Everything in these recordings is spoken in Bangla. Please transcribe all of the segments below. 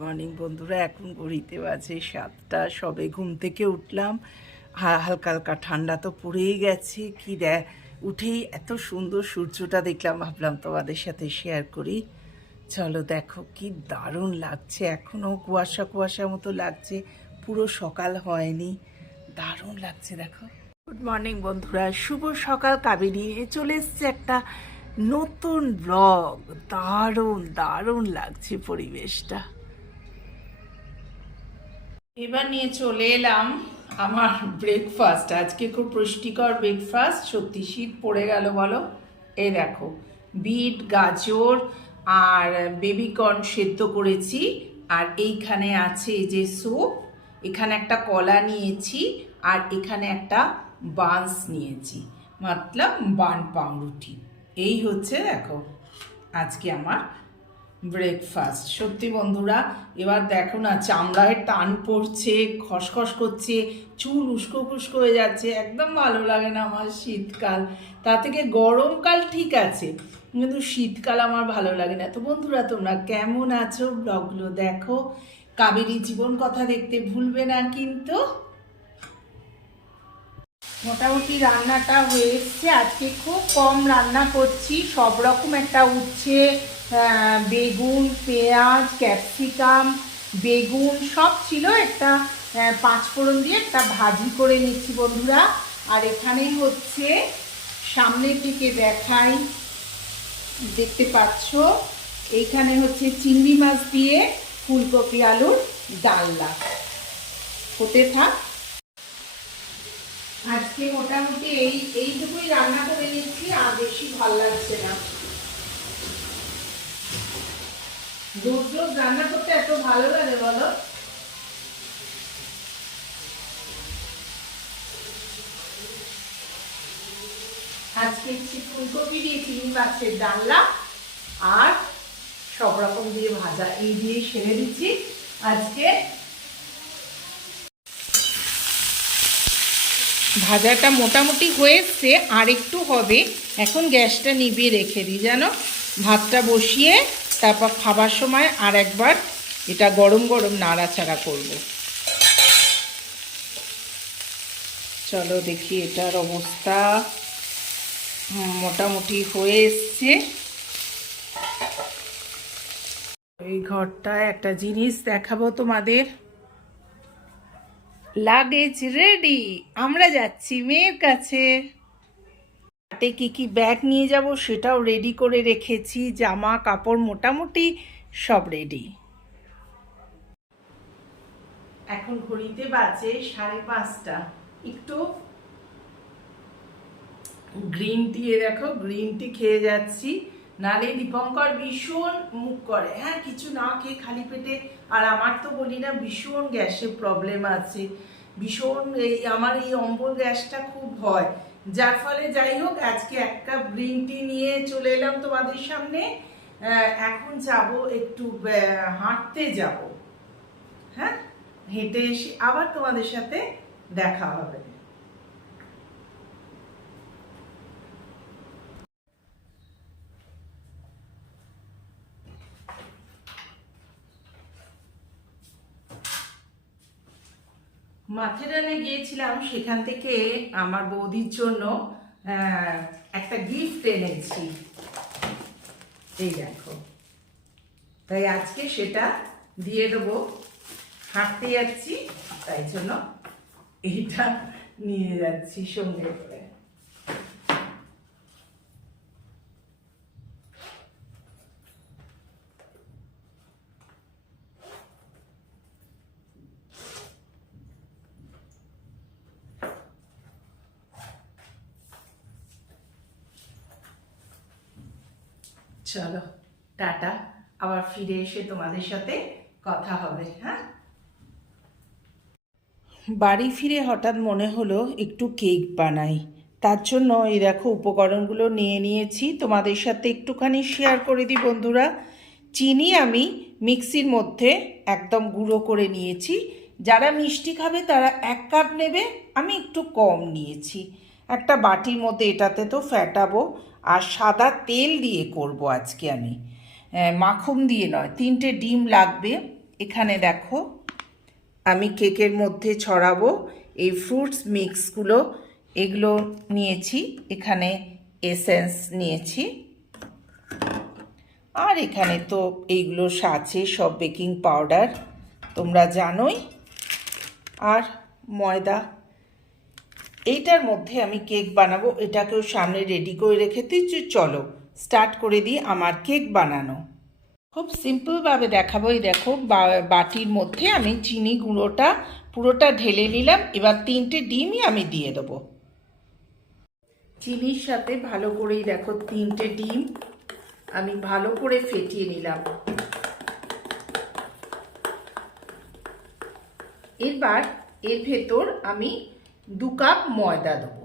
মর্নিং বন্ধুরা, এখন ঘড়িতে বাজে সাতটা, সবে ঘুম থেকে উঠলাম। হালকা হালকা ঠান্ডা তো পড়েই গেছে, কি দে, উঠেই এত সুন্দর সূর্যটা দেখলাম, ভাবলাম তোমাদের সাথে শেয়ার করি। চলো দেখো কি দারুণ লাগছে এখনও কুয়াশা কুয়াশা মতো লাগছে, পুরো সকাল হয়নি, দারুণ লাগছে দেখো। গুড মর্নিং বন্ধুরা, শুভ সকাল কাবেরি চলে এসছে একটা নতুন ব্লগ দারুণ দারুণ লাগছে পরিবেশটা। এবার নিয়ে চলে এলাম আমার ব্রেকফাস্ট আজকে খুব পুষ্টিকর ব্রেকফাস্ট সত্যি শীত পড়ে গেল, বলো? এই দেখো, বিট, গাজর আর বেবিকর্ন সেদ্ধ করেছি। আর এইখানে আছে যে স্যুপ, এখানে একটা কলা নিয়েছি আর এখানে একটা বান্স নিয়েছি। মতলব বান পাউরুটি। এই হচ্ছে, দেখো, আজকে আমার ব্রেকফাস্ট সত্যি বন্ধুরা, এবার দেখো না, চামড়ায় টান পড়ছে, খসখস করছে, চুল উস্কো খুস্কো হয়ে যাচ্ছে, একদম ভালো লাগে না আমার শীতকাল। তা থেকে গরমকাল ঠিক আছে, কিন্তু শীতকাল আমার ভালো লাগে না। তো বন্ধুরা, তোমরা কেমন আছো? ব্লগগুলো দেখো। কাবেরী জীবন কথা দেখতে ভুলবে না কিন্তু। মোটামুটি রান্নাটা হয়ে এসছে। আজকে খুব কম রান্না করছি। সব রকম একটা উচ্ছে বেগুন, পেঁয়াজ, ক্যাপসিকাম, বেগুন, সব ছিল একটা পাঁচফোড়ন দিয়ে একটা ভাজি করে নিচ্ছি বন্ধুরা। আর এখানে হচ্ছে সামনের দিকে দেখাই, দেখতে পাচ্ছ, এইখানে হচ্ছে চিংড়ি মাছ দিয়ে ফুলকপি আলুর ডালনা। হতে থাক। আজকে মোটামুটি এই, এইটুকুই রান্না করে নিচ্ছি, আর বেশি ভালো লাগছে না। রান্না করতে এত ভালো লাগে বলো? আজকে ফুলকপি দিয়ে চিংড়ি মাছের ডালনা আর সব রকম দিয়ে ভাজা, এই দিয়ে সেরে দিচ্ছি। আজকে ভাজাটা মোটামুটি হয়েছে, আর একটু হবে। এখন গ্যাসটা নিভিয়ে রেখে দিই যেন ভাতটা বসিয়ে তারপর খাবার সময় আর একবার এটা গরম গরম নাড়াচাড়া করব। চলো দেখি এটার অবস্থা। মোটামুটি হয়ে এসছে। এই ঘরটায় একটা জিনিস দেখাবো তোমাদের। লাগেজ রেডি আমরা যাচ্ছি মেয়ের কাছে। হাতে কি কি ব্যাগ নিয়ে যাব সেটাও রেডি করে রেখেছি। জামা, কাপড় মোটামুটি সব রেডি এখন ঘড়িতে বাজে সাড়ে পাঁচটা। একটু গ্রিন টি এ দেখো গ্রিন টি খেয়ে যাচ্ছি। নালে দীপঙ্কর ভীষণ মুখ করে। হ্যাঁ কিছু না খেয়ে খালি পেটে আর আমার তো বলি না, ভীষণ গ্যাসের প্রবলেম আছে। ভীষণ এই, আমার এই অম্বল গ্যাসটা খুব হয়। যার ফলে যাই হোক, আজকে এক কাপ গ্রিন টি নিয়ে চলে এলাম তোমাদের সামনে। এখন যাব একটু হাঁটতে যাব। হ্যাঁ? হেঁটে এসে আবার তোমাদের সাথে দেখা হবে। মাথেরানে গিয়েছিলাম, সেখান থেকে আমার বৌদির জন্য একটা গিফট এনেছি। এই দেখো। তাই আজকে সেটা দিয়ে দেবো। হাঁটতে যাচ্ছি, তাই জন্য এইটা নিয়ে যাচ্ছি সঙ্গে করে। চলো, টাটা। আবার ফিরে এসে তোমাদের সাথে কথা হবে হ্যাঁ? বাড়ি ফিরে হঠাৎ মনে হলো একটু কেক বানাই। তার জন্য এই দেখো উপকরণগুলো নিয়ে নিয়েছি। তোমাদের সাথে একটুখানি শেয়ার করে দিই বন্ধুরা। চিনি আমি মিক্সির মধ্যে একদম গুঁড়ো করে নিয়েছি। যারা মিষ্টি খাবে তারা এক কাপ নেবে, আমি একটু কম নিয়েছি। একটা বাটির মধ্যে এটাতে তো ফ্যাটাবো আর সাদা তেল দিয়ে করব আজকে আমি। মাখন দিয়ে নয়, তিনটে ডিম লাগবে। এখানে দেখো, আমি কেকের মধ্যে ছড়াবো এই ফ্রুটস মিক্সগুলো। এগুলো নিয়েছি, এখানে এসেন্স নিয়েছি। আর এখানে তো এইগুলো আছে, সব বেকিং পাউডার, তোমরা জানোই। আর ময়দা এইটার মধ্যে আমি কেক বানাবো, এটাকেও সামনে রেডি করে রেখে দিচ্ছি চলো স্টার্ট করে দিই আমার কেক বানানো। খুব সিম্পলভাবে দেখাবো, এই দেখো বাটির মধ্যে আমি চিনি গুঁড়োটা পুরোটা ঢেলে নিলাম, এবার তিনটে ডিমই আমি দিয়ে দেবো। চিনির সাথে ভালো করেই দেখো, তিনটে ডিম আমি ভালো করে ফেটিয়ে নিলাম। এবার এর ভেতর আমি দু কাপ ময়দা দেবো।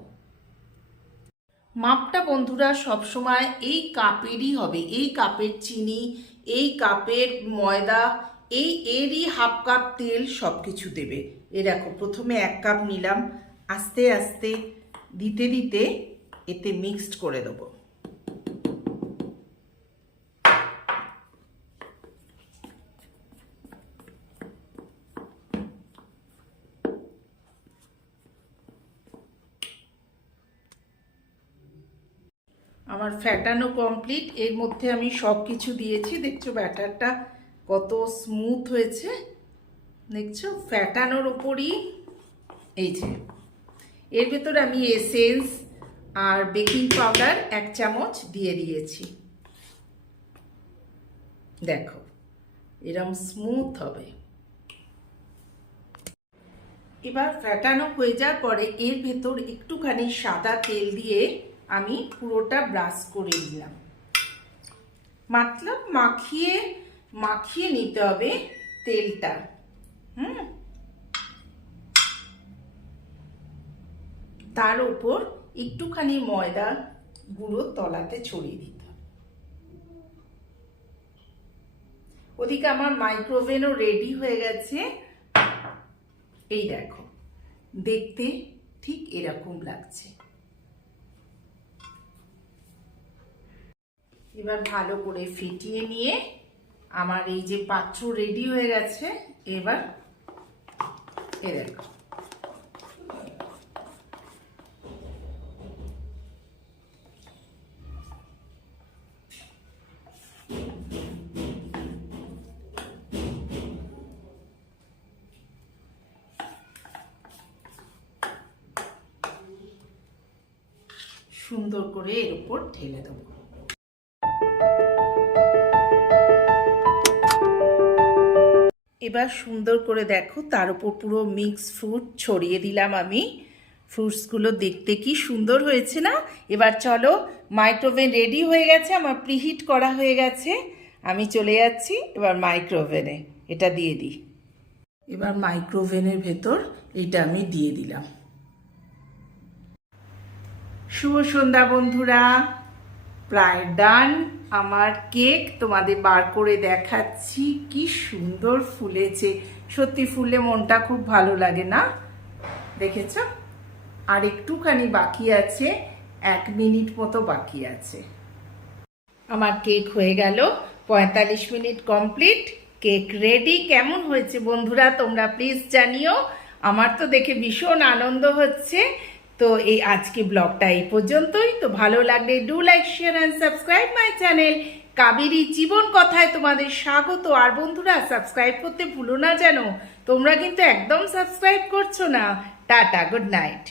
মাপটা বন্ধুরা সবসময় এই কাপেরই হবে। এই কাপের চিনি, এই কাপের ময়দা, এই এরই হাফ কাপ তেল সব কিছু দেবে। এ দেখো, প্রথমে এক কাপ নিলাম। আস্তে আস্তে, দিতে দিতে এতে মিক্সড করে দেবো। আমার ফ্যাটানো কমপ্লিট এর মধ্যে আমি সব কিছু দিয়েছি। দেখছ ব্যাটারটা কত স্মুথ হয়েছে। দেখছ ফ্যাটানোর ওপরই, এই যে। এর ভেতরে আমি এসেন্স আর বেকিং পাউডার এক চামচ দিয়ে দিয়েছি। দেখো, এরম স্মুথ হবে। এবার ফ্যাটানো হয়ে যাওয়ার পরে এর ভেতর একটুখানি সাদা তেল দিয়ে আমি পুরোটা ব্রাশ করে নিলাম। মতলব মাখিয়ে মাখিয়ে নিতে হবে তেলটা। হুম? তার উপর একটুখানি ময়দা গুঁড়ো তলাতে ছড়িয়ে দিতে ওদিকে আমার মাইক্রোওভেনও রেডি হয়ে গেছে। এই দেখো, দেখতে ঠিক এরকম লাগছে। এবার ভালো করে ফিটিয়ে নিয়ে আমার এই যে পাত্র রেডি হয়ে গেছে, এবার এ দেখো। সুন্দর করে এর উপর ঢেলে দেবো। এবার সুন্দর করে দেখো, তার উপর পুরো মিক্স ফ্রুট ছড়িয়ে দিলাম আমি। ফ্রুটসগুলো দেখতে কি সুন্দর হয়েছে না? এবার চলো মাইক্রোওভেন রেডি হয়ে গেছে, আমার প্রিহিট করা হয়ে গেছে। আমি চলে যাচ্ছি, এবার মাইক্রোওভেনে এটা দিয়ে দিই। এবার মাইক্রোওভেনের ভেতর এটা আমি দিয়ে দিলাম। শুভ সন্ধ্যা বন্ধুরা। প্রায় ডান, আমার কেক তোমাদের বার করে দেখাচ্ছি, কি সুন্দর ফুলেছে। সত্যি ফুললে মনটা খুব ভালো লাগে না? দেখেছ? আর একটুখানি বাকি আছে, এক মিনিট মতো বাকি আছে। আমার কেক হয়ে গেল, পঁয়তাল্লিশ মিনিট কমপ্লিট। কেক রেডি, কেমন হয়েছে বন্ধুরা তোমরা প্লিজ জানিও। আমার তো দেখে ভীষণ আনন্দ হচ্ছে। তো এই আজকে ব্লগটা এই পর্যন্তই। তো ভালো লাগলে do like share and subscribe my channel Kaberi জীবন কথায় তোমাদের স্বাগত। আর বন্ধুরা সাবস্ক্রাইব করতে ভুলো না যেন। তোমরা কিন্তু একদম সাবস্ক্রাইব করছ না। Tata good night